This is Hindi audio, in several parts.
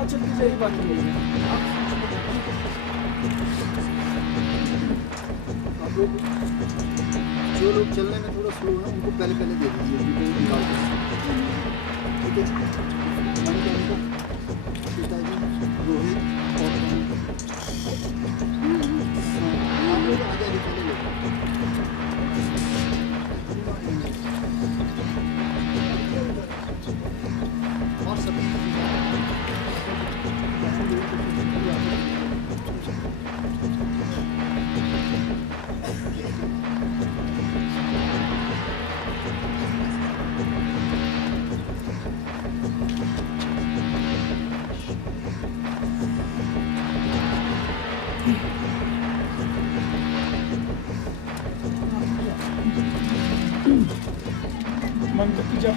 हाँ चलती सही बात है। आप लोग जो लोग चलने में थोड़ा स्लो है उनको पहले पहले दे दीजिए, ठीक है। पिताजी रोहित और आप लोग आ जाइए चले लो। और सभी मंदिर की जब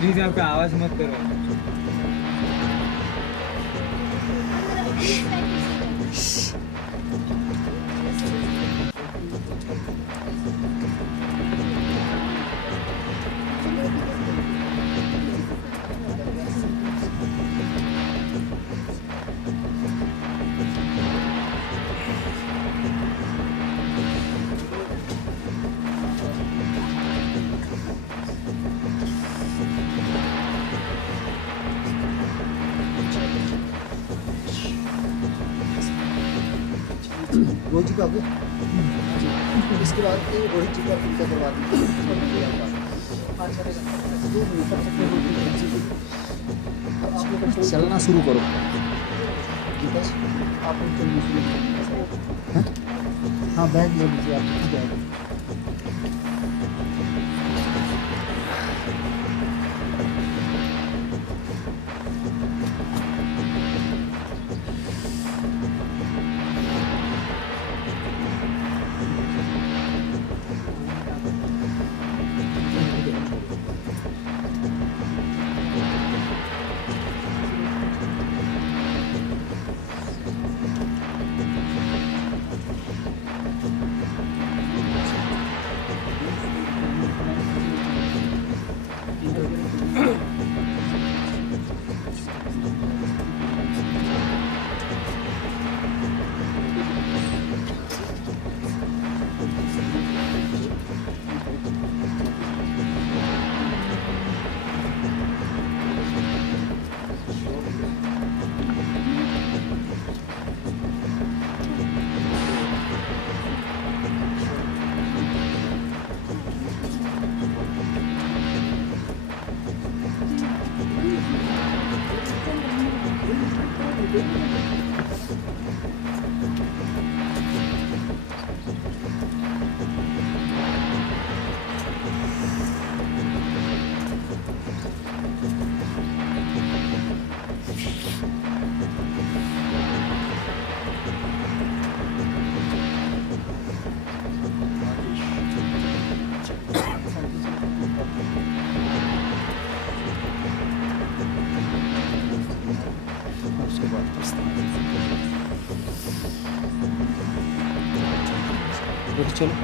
प्लीज यहाँ पे आवाज मत करो। रोहित जी का हो गया। इसके बाद रोहित जी का टीका करवा दीजिए। चलना शुरू करो। आप चलना शुरू करो। हाँ बैग ले लीजिए आप बैग। चलो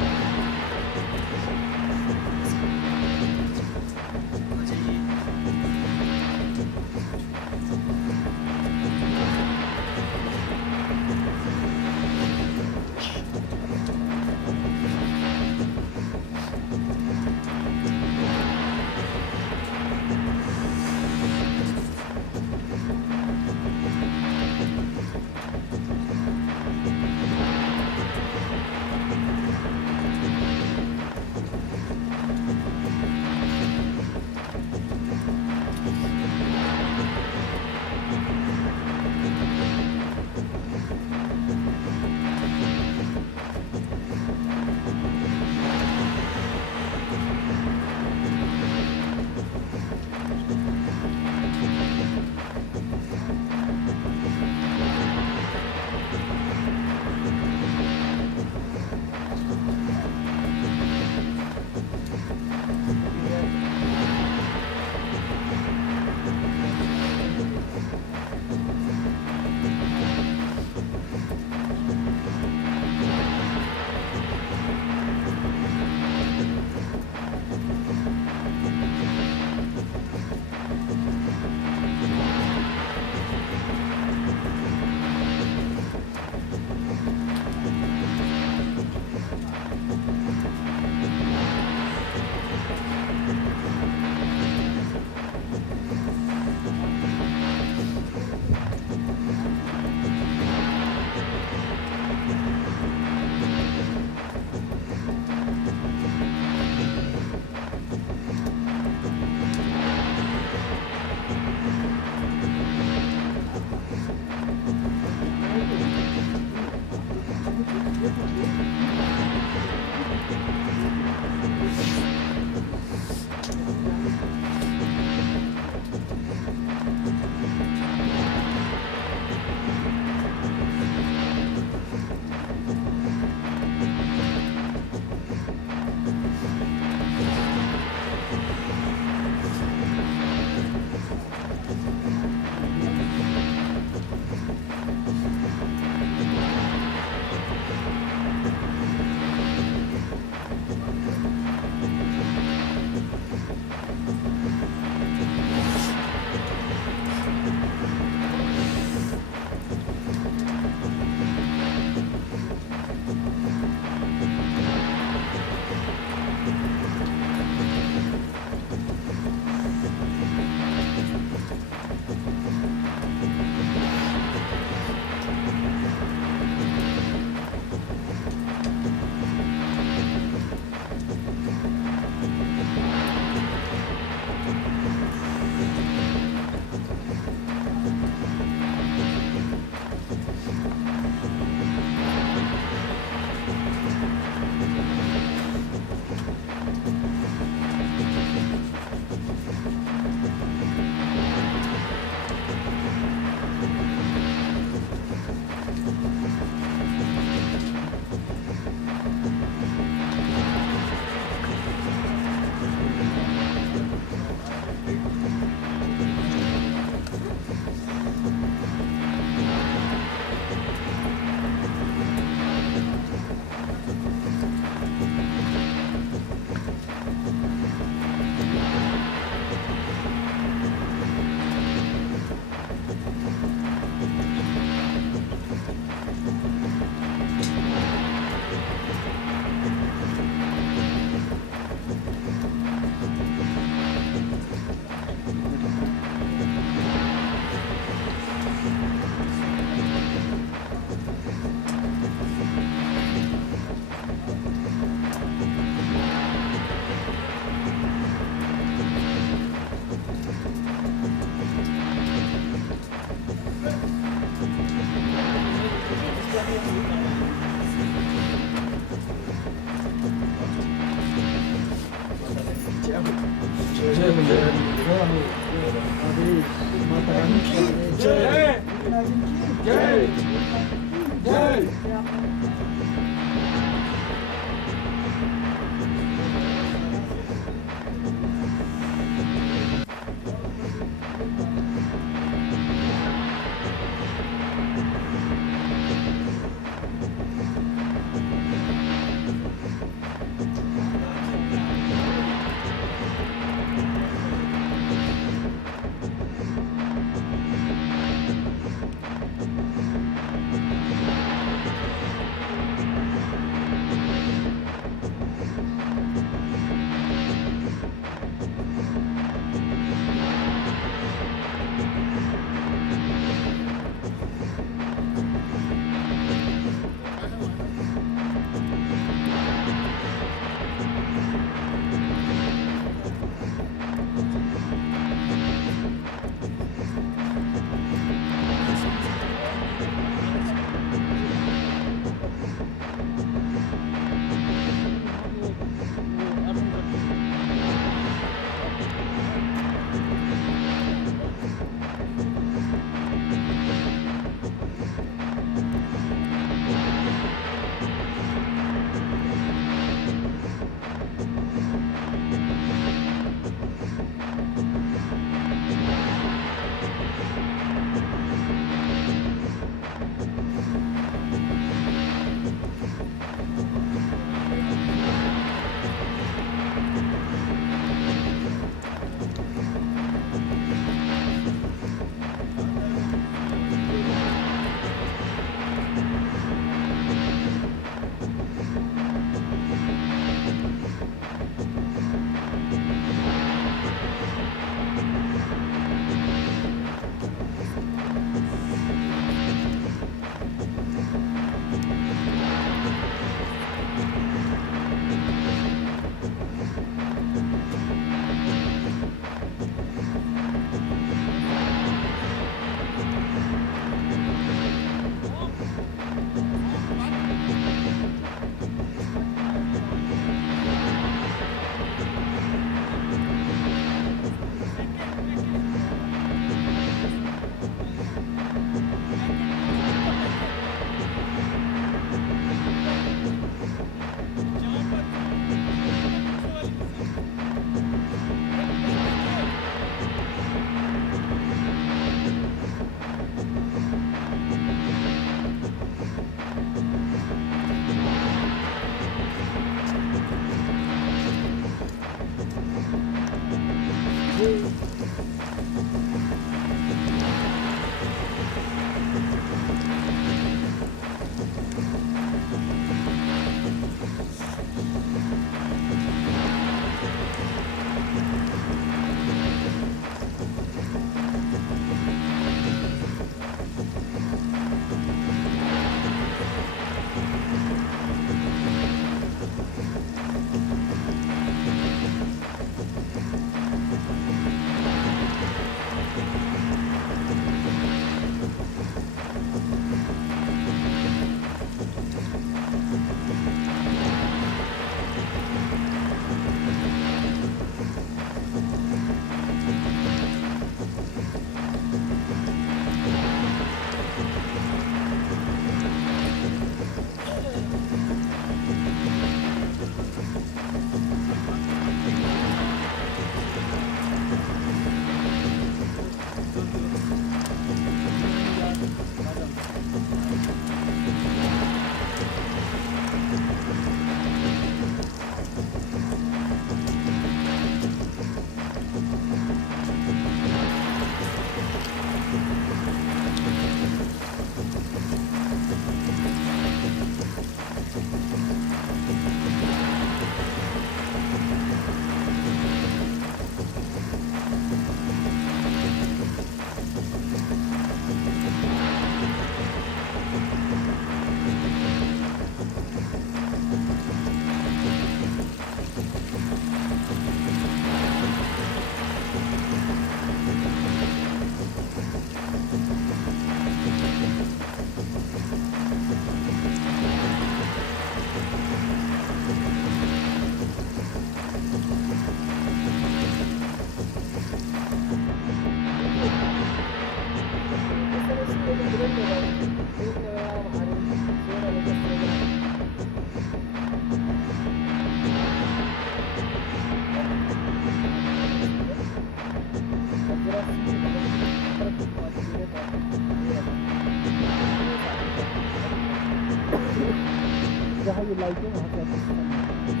जहाँ ये लाइट है वहाँ पे आपको लोग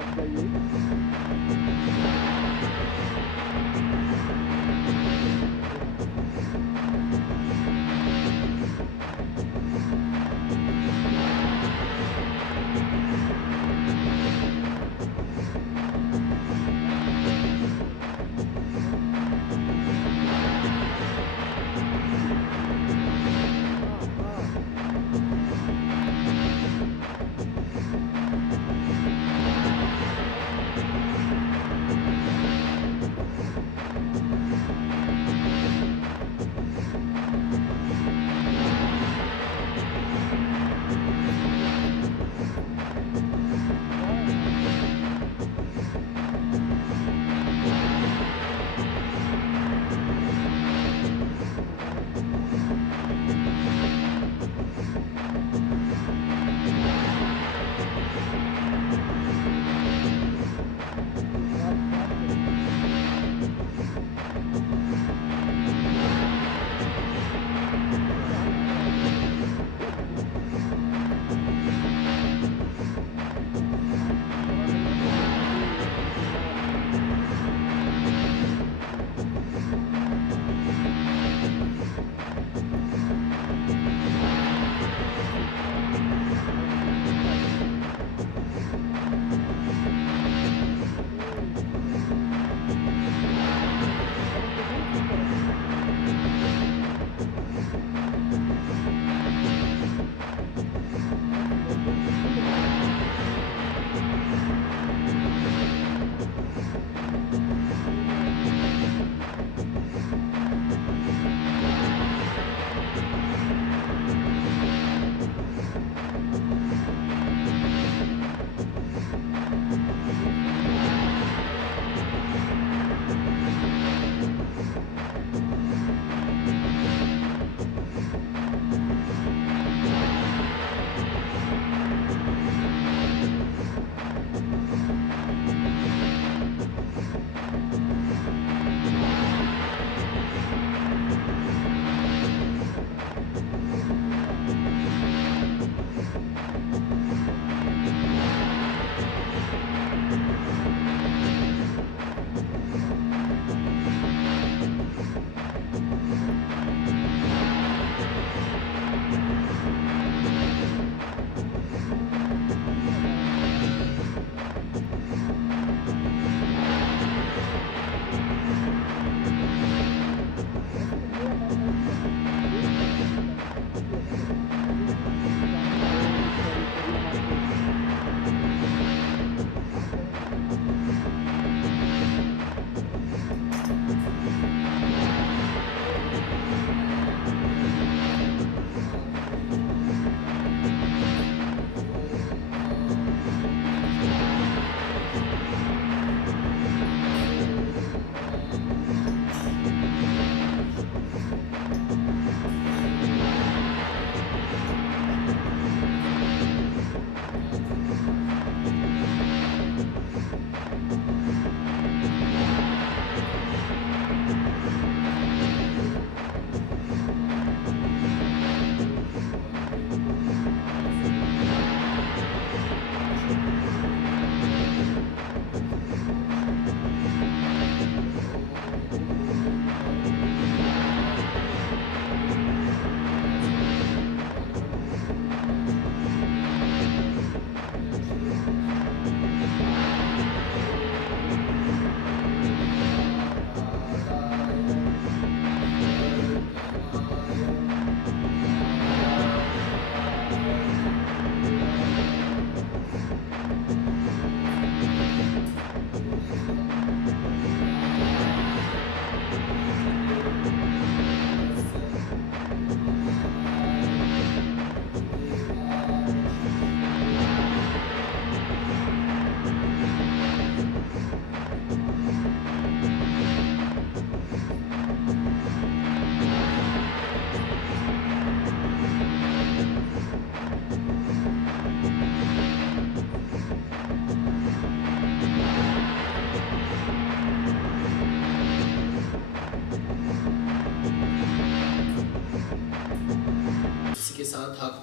आप जाइए।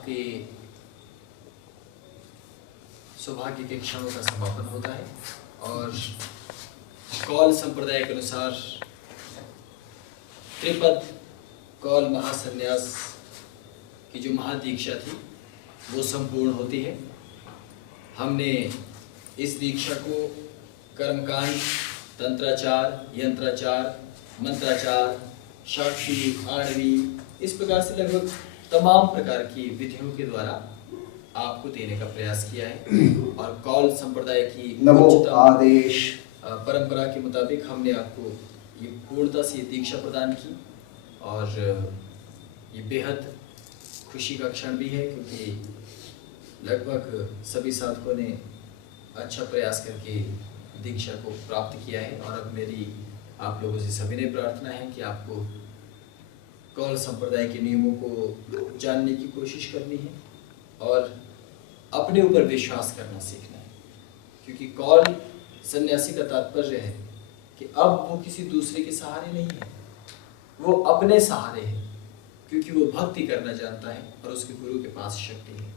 आपके सौभाग्य के क्षणों का समापन होता है और कौल संप्रदाय के अनुसार त्रिपद कौल महासन्यास की जो महादीक्षा थी वो संपूर्ण होती है। हमने इस दीक्षा को कर्मकांड, तंत्राचार, यंत्राचार, मंत्राचार, साक्षी, आणवी, इस प्रकार से लगभग तमाम प्रकार की विधियों के द्वारा आपको देने का प्रयास किया है और कौल संप्रदाय की उच्चतम आदेश परंपरा के मुताबिक हमने आपको ये पूर्णता से दीक्षा प्रदान की और ये बेहद खुशी का क्षण भी है क्योंकि लगभग सभी साधकों ने अच्छा प्रयास करके दीक्षा को प्राप्त किया है और अब मेरी आप लोगों से सभी ने प्रार्थना है कि आपको कौल संप्रदाय के नियमों को जानने की कोशिश करनी है और अपने ऊपर विश्वास करना सीखना है क्योंकि कौल सन्यासी का तात्पर्य है कि अब वो किसी दूसरे के सहारे नहीं है, वो अपने सहारे है क्योंकि वो भक्ति करना जानता है और उसके गुरु के पास शक्ति है।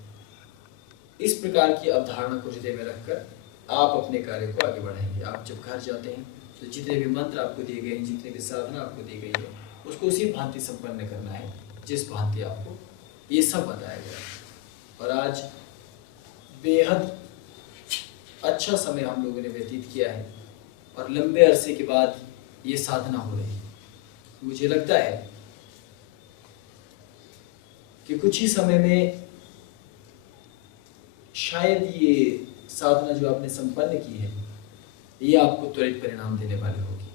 इस प्रकार की अवधारणा को हृदय में रखकर आप अपने कार्य को आगे बढ़ाएंगे। आप जब घर जाते हैं तो जितने भी मंत्र आपको दिए गए हैं, जितने भी साधना आपको दी गई है, उसको उसी भांति संपन्न करना है जिस भांति आपको ये सब बताया गया। और आज बेहद अच्छा समय हम लोगों ने व्यतीत किया है और लंबे अरसे के बाद ये साधना हो रही है। मुझे लगता है कि कुछ ही समय में शायद ये साधना जो आपने संपन्न की है ये आपको त्वरित परिणाम देने वाली होगी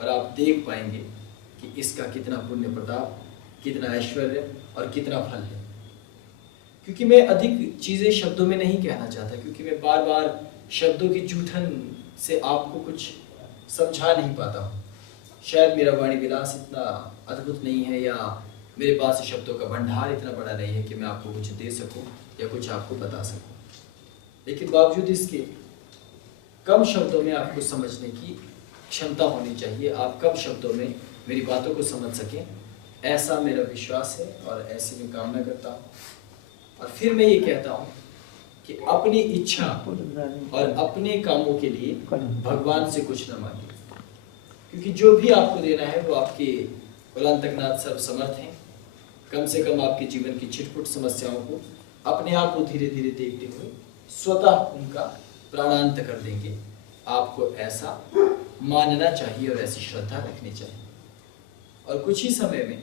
और आप देख पाएंगे कि इसका कितना पुण्य प्रताप, कितना ऐश्वर्य और कितना फल है। क्योंकि मैं अधिक चीजें शब्दों में नहीं कहना चाहता क्योंकि मैं बार बार शब्दों की जूठन से आपको कुछ समझा नहीं पाता हूँ। शायद मेरा वाणी विलास इतना अद्भुत नहीं है या मेरे पास शब्दों का भंडार इतना बड़ा नहीं है कि मैं आपको कुछ दे सकूं या कुछ आपको बता सकूं, लेकिन बावजूद इसके कम शब्दों में आपको समझने की क्षमता होनी चाहिए। आप कम शब्दों में मेरी बातों को समझ सकें, ऐसा मेरा विश्वास है और ऐसी मैं कामना करता हूँ। और फिर मैं ये कहता हूँ कि अपनी इच्छा और अपने कामों के लिए भगवान से कुछ न मांगे क्योंकि जो भी आपको देना है वो आपके कुलांतकनाथ सर्वसमर्थ हैं। कम से कम आपके जीवन की छिटपुट समस्याओं को अपने आप को धीरे धीरे देखते हुए स्वतः उनका प्राणांत कर देंगे। आपको ऐसा मानना चाहिए और ऐसी श्रद्धा रखनी चाहिए और कुछ ही समय में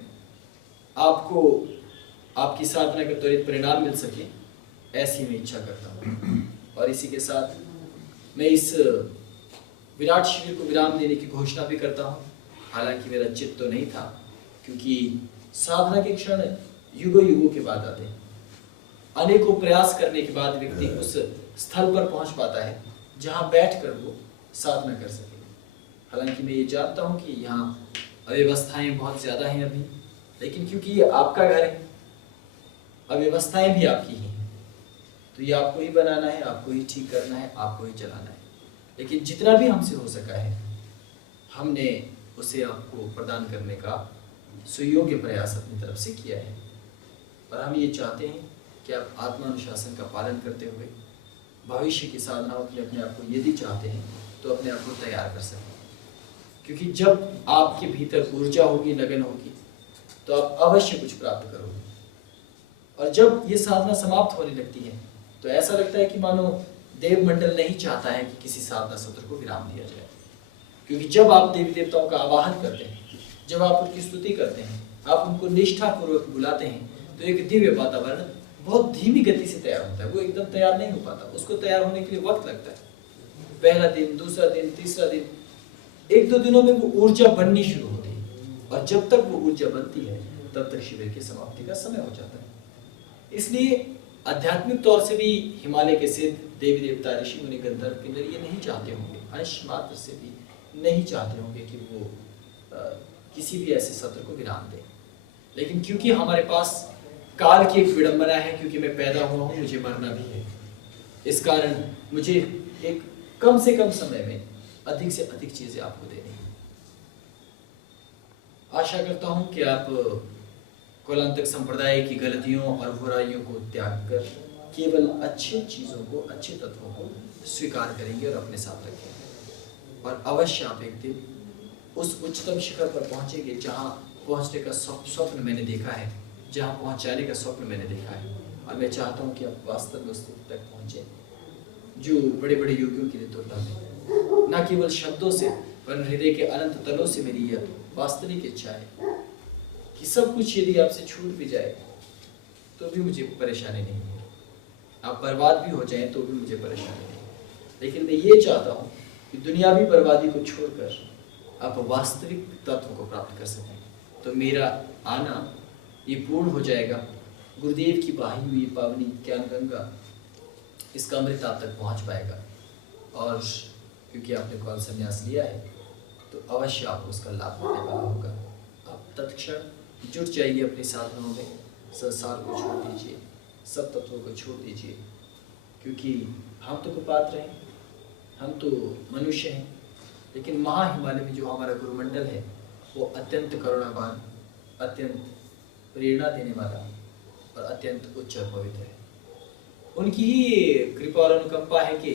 आपको आपकी साधना का त्वरित परिणाम मिल सके, ऐसी मैं इच्छा करता हूँ। और इसी के साथ मैं इस विराट शिविर को विराम देने की घोषणा भी करता हूँ। हालांकि मेरा चित्त तो नहीं था क्योंकि साधना के क्षण युगों युगों के बाद आते हैं। अनेकों प्रयास करने के बाद व्यक्ति उस स्थल पर पहुंच पाता है जहां बैठकर वो साधना कर सके। हालांकि मैं ये जानता हूं कि यहाँ अव्यवस्थाएं बहुत ज्यादा हैं अभी, लेकिन क्योंकि ये आपका घर है, अव्यवस्थाएं भी आपकी ही हैं, तो ये आपको ही बनाना है, आपको ही ठीक करना है, आपको ही चलाना है। लेकिन जितना भी हमसे हो सका है हमने उसे आपको प्रदान करने का सुयोग्य प्रयास अपनी तरफ से किया है। और हम ये चाहते हैं कि आप आत्मानुशासन का पालन करते हुए भविष्य की साधनाओं के लिए अपने आप को यदि चाहते हैं तो अपने आप को तैयार कर सकें, क्योंकि जब आपके भीतर ऊर्जा होगी, लगन होगी, तो आप अवश्य कुछ प्राप्त करोगे। और जब ये साधना समाप्त होने लगती है तो ऐसा लगता है कि मानो देव मंडल नहीं चाहता है कि किसी साधना सत्र को विराम दिया जाए, क्योंकि जब आप देवी देवताओं का आवाहन करते हैं, जब आप उनकी स्तुति करते हैं, आप उनको निष्ठापूर्वक बुलाते हैं, तो एक दिव्य वातावरण बहुत धीमी गति से तैयार होता है। वो एकदम तैयार नहीं हो पाता, उसको तैयार होने के लिए वक्त लगता है। पहला दिन, दूसरा दिन, तीसरा दिन, एक दो दिनों में वो ऊर्जा बननी शुरू होती है और जब तक वो ऊर्जा बनती है तब तक शिविर की समाप्ति का समय हो जाता है। इसलिए आध्यात्मिक तौर से भी हिमालय के सिद्ध देवी देवता, ऋषि मुनि, गंधर्व किन्नर ये नहीं चाहते होंगे, अंश मात्र से भी नहीं चाहते होंगे कि वो किसी भी ऐसे सत्र को विराम दें। लेकिन क्योंकि हमारे पास काल की एक विडंबना है, क्योंकि मैं पैदा हुआ हूं, मुझे मरना भी है, इस कारण मुझे एक कम से कम समय में अधिक से अधिक चीजें आपको देनी है। आशा करता हूं कि आप कुलांतक संप्रदाय की गलतियों और बुराइयों को त्याग कर केवल अच्छी चीज़ों को, अच्छे तत्वों को स्वीकार करेंगे और अपने साथ रखेंगे। और अवश्य आप एक दिन उस उच्चतम शिखर पर पहुंचेंगे जहां पहुंचने का स्वप्न मैंने देखा है, जहां पहुंचाने का स्वप्न मैंने देखा है। और मैं चाहता हूं कि आप वास्तव में उस स्थिति तक पहुंचे जो बड़े बड़े योगियों के लिए दुर्लभ है। न केवल शब्दों से पर हृदय के अनंत तलों से मेरी यह वास्तविक इच्छा है कि सब कुछ यदि आपसे छूट भी जाए तो भी मुझे परेशानी नहीं है, आप बर्बाद भी हो जाएं तो भी मुझे परेशानी नहीं है। लेकिन मैं ये चाहता हूँ कि दुनियावी बर्बादी को छोड़कर आप वास्तविक तत्व को प्राप्त कर सकें। तो मेरा आना ये पूर्ण हो जाएगा। गुरुदेव की बहाई हुई पावनी ज्ञान गंगा इसका अमृत आप तक पहुँच पाएगा। और क्योंकि आपने कौल संन्यास लिया है तो अवश्य आपको उसका लाभ मिलने वाला होगा। आप तत्क्षण जुट जाइए अपने साधनों में, संसार को छोड़ दीजिए, सब तत्वों को छोड़ दीजिए, क्योंकि हम तो कुपात्र हैं, हम तो मनुष्य हैं, लेकिन महाहिमालय में जो हमारा गुरुमंडल है वो अत्यंत करुणावान, अत्यंत प्रेरणा देने वाला और अत्यंत उच्च और पवित्र है। उनकी ही कृपा और अनुकंपा है कि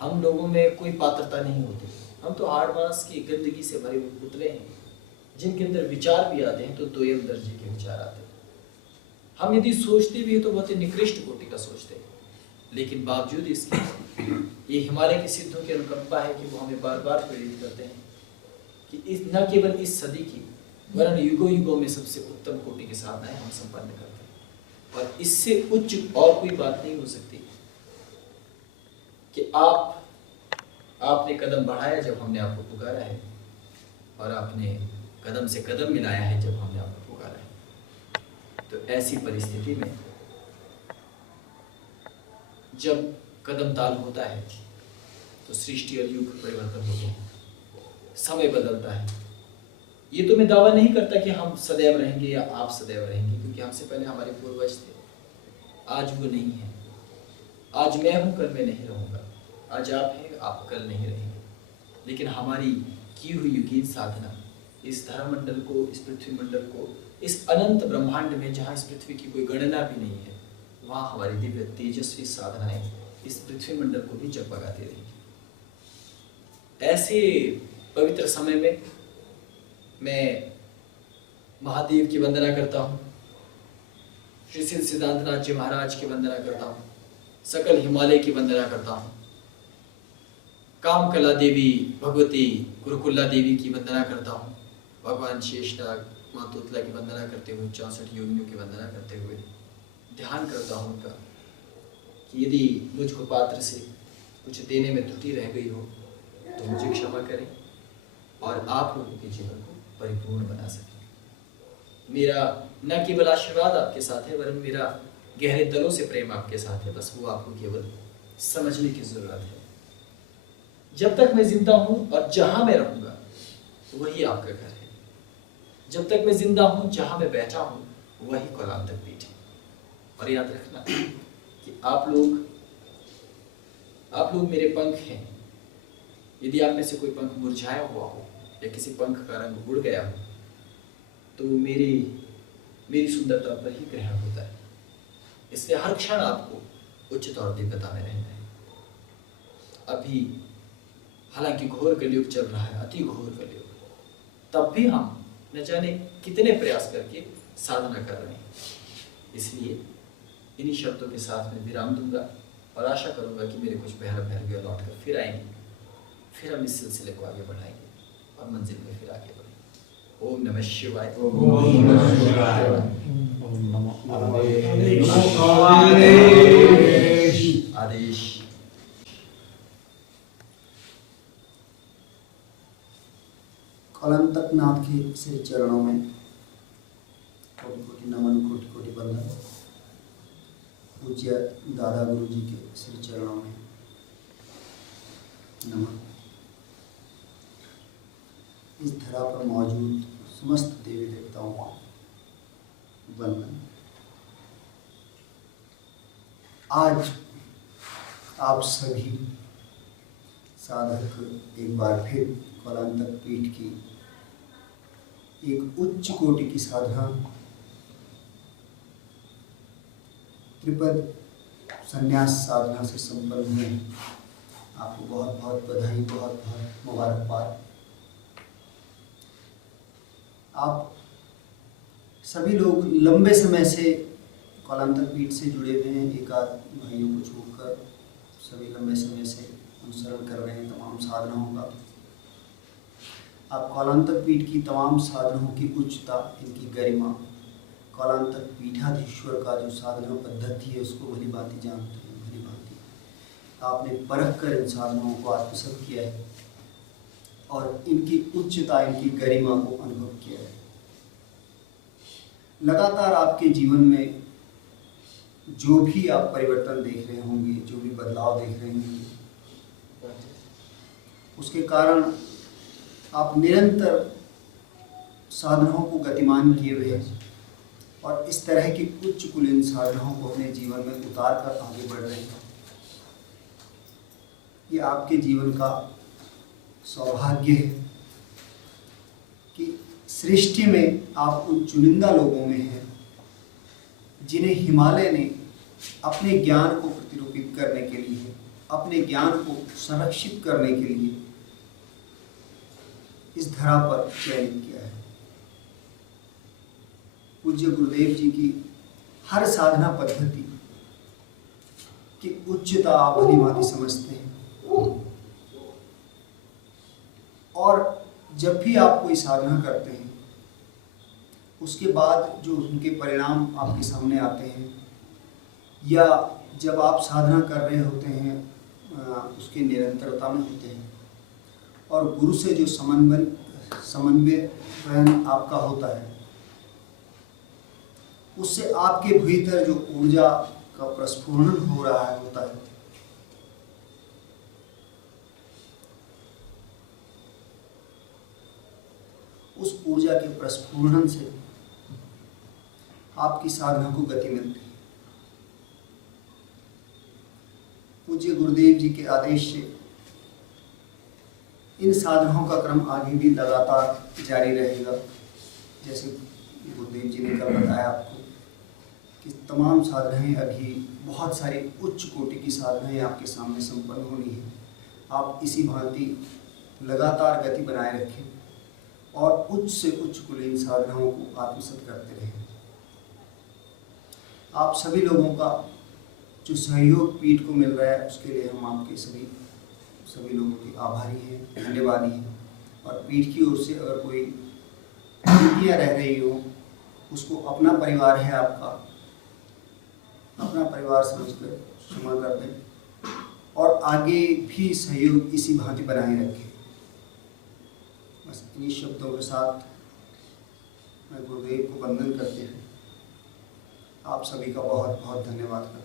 हम लोगों में कोई पात्रता नहीं होती। हम तो हाड़ मांस की गंदगी से भरे हुए पुतले हैं जिनके अंदर विचार भी आते हैं तो दोयम दर्जे के विचार आते हैं। हम यदि सोचते भी हैं तो बहुत ही निकृष्ट कोटि का सोचते हैं, लेकिन बावजूद इसके ये हिमालय के सिद्धों की अनुकंपा है कि वो हमें बार बार प्रेरित करते हैं कि इस न केवल इस सदी की वरन युगों युगों में सबसे उत्तम कोटि की साधनाएं हम संपन्न करते हैं। और इससे उच्च और कोई बात नहीं हो सकती कि आपने कदम बढ़ाया जब हमने आपको पुकारा है, और आपने कदम से कदम मिलाया है जब हमने आपको पुकारा है। तो ऐसी परिस्थिति में जब कदम ताल होता है तो सृष्टि और युग परिवर्तन होते हैं, समय बदलता है। ये तो मैं दावा नहीं करता कि हम सदैव रहेंगे या आप सदैव रहेंगे, क्योंकि हमसे पहले हमारे पूर्वज थे, आज वो नहीं है। आज मैं हूं, कल मैं नहीं रहूंगा। आज आप हैं, आप कल नहीं रहेंगे। लेकिन हमारी की हुई युगीन साधना इस धरामंडल को, इस पृथ्वी मंडल को, इस अनंत ब्रह्मांड में जहाँ इस पृथ्वी की कोई गणना भी नहीं है, वहाँ हमारी दिव्य तेजस्वी साधनाएं इस पृथ्वी मंडल को भी जगमगाती रहेंगी। ऐसे पवित्र समय में मैं महादेव की वंदना करता हूँ, श्री सिद्ध सिद्धांतनाथ जी महाराज की वंदना करता हूँ, सकल हिमालय की वंदना करता हूँ, कामकला देवी भगवती गुरुकुल्ला देवी की वंदना करता हूँ, भगवान शेषनाग माँ तोतला की वंदना करते हुए, 64 योगियों की वंदना करते हुए ध्यान करता हूँ उनका कि यदि मुझको पात्र से कुछ देने में त्रुटि रह गई हो तो मुझे क्षमा करें और आप लोगों के जीवन को परिपूर्ण बना सकें। मेरा न केवल आशीर्वाद आपके साथ है, वरन मेरा गहरे तलों से प्रेम आपके साथ है। बस वो आपको केवल समझने की जरूरत है। जब तक मैं जिंदा हूं और जहां मैं रहूंगा वही आपका घर है। जब तक मैं जिंदा हूं, जहां मैं बैठा हूं वही कौलांतक पीठ है। और याद रखना कि आप लोग मेरे पंख हैं। यदि आप में से कोई पंख मुरझाया हुआ हो या किसी पंख का रंग उड़ गया हो तो मेरी सुंदरता पर ही ग्रहण होता है। इसलिए हर क्षण आपको उच्चता और दिव्यता में रहना है। अभी हालांकि घोर कलयुग चल रहा है, अति घोर कलयुग, तब भी हम न जाने कितने प्रयास करके साधना कर रहे हैं। इसलिए इन्हीं शब्दों के साथ मैं विराम दूंगा और आशा करूंगा कि मेरे कुछ भैरव लौट कर फिर आएंगे। फिर हम इस सिलसिले को आगे बढ़ाएंगे और मंजिल में फिर आगे बढ़ेंगे। ओम नमः शिवाय। ओम नमः शिवाय। ओम नमः आदेश। कौलांतक नाथ के श्री चरणों में कोटि कोटि नमन, कोटि कोटि वंदन। पूज्य दादा गुरु जी के श्री चरणों में नमन। इस धरा पर मौजूद समस्त देवी देवताओं को वंदन। आज आप सभी साधक एक बार फिर कौलांतक पीठ की एक उच्च कोटि की साधना त्रिपद संन्यास साधना से संपन्न हुए हैं। आपको बहुत बहुत बधाई, बहुत बहुत मुबारकबाद। आप सभी लोग लंबे समय से कालांतर पीठ से जुड़े हुए हैं। एक आध भाइयों को छोड़कर सभी लंबे समय से अनुसरण कर रहे हैं तमाम साधनाओं का। आप कालांतर पीठ की तमाम साधनाओं की उच्चता, इनकी गरिमा, कालांतर पीठाधीश्वर का जो साधना पद्धति है उसको भली भांति जानते हैं। भली भांति आपने परख कर इन साधनाओं को आत्मसात किया है और इनकी उच्चता, इनकी गरिमा को अनुभव किया है। लगातार आपके जीवन में जो भी आप परिवर्तन देख रहे होंगे, जो भी बदलाव देख रहे होंगे, उसके कारण आप निरंतर साधनाओं को गतिमान किए हुए हैं और इस तरह की उच्च कुलीन साधनाओं को अपने जीवन में उतार कर आगे बढ़ रहे हैं। ये आपके जीवन का सौभाग्य है कि सृष्टि में आप उन चुनिंदा लोगों में हैं जिन्हें हिमालय ने अपने ज्ञान को प्रतिरूपित करने के लिए, अपने ज्ञान को संरक्षित करने के लिए इस धरा पर चयनित किया है। पूज्य गुरुदेव जी की हर साधना पद्धति की उच्चता आप भली भांति समझते हैं और जब भी आप कोई साधना करते हैं उसके बाद जो उनके परिणाम आपके सामने आते हैं या जब आप साधना कर रहे होते हैं उसके निरंतरता में होते हैं और गुरु से जो समन्वय आपका होता है, उससे आपके भीतर जो ऊर्जा का प्रस्फुरण हो रहा है होता है, उस ऊर्जा के प्रस्फुरण से आपकी साधना को गति मिलती है। पूज्य गुरुदेव जी के आदेश से इन साधनाओं का क्रम आगे भी लगातार जारी रहेगा। जैसे गुरुदेव जी ने कल बताया आपको कि तमाम साधनाएं, अभी बहुत सारी उच्च कोटि की साधनाएं आपके सामने संपन्न होनी है। आप इसी भांति लगातार गति बनाए रखें और उच्च से उच्च कुलीन साधनाओं को आत्मसात करते रहें। आप सभी लोगों का जो सहयोग पीठ को मिल रहा है उसके लिए हम आपके सभी लोगों के आभारी हैं, धन्यवादी हैं। और पीठ की ओर से अगर कोई त्रुटियां रह रही हो, उसको अपना परिवार है आपका, अपना परिवार समझकर क्षमा कर दें और आगे भी सहयोग इसी भांति बनाए रखें। बस इन्हीं शब्दों के साथ मैं गुरुदेव को वंदन करते हुए आप सभी का बहुत बहुत धन्यवाद करता हूँ।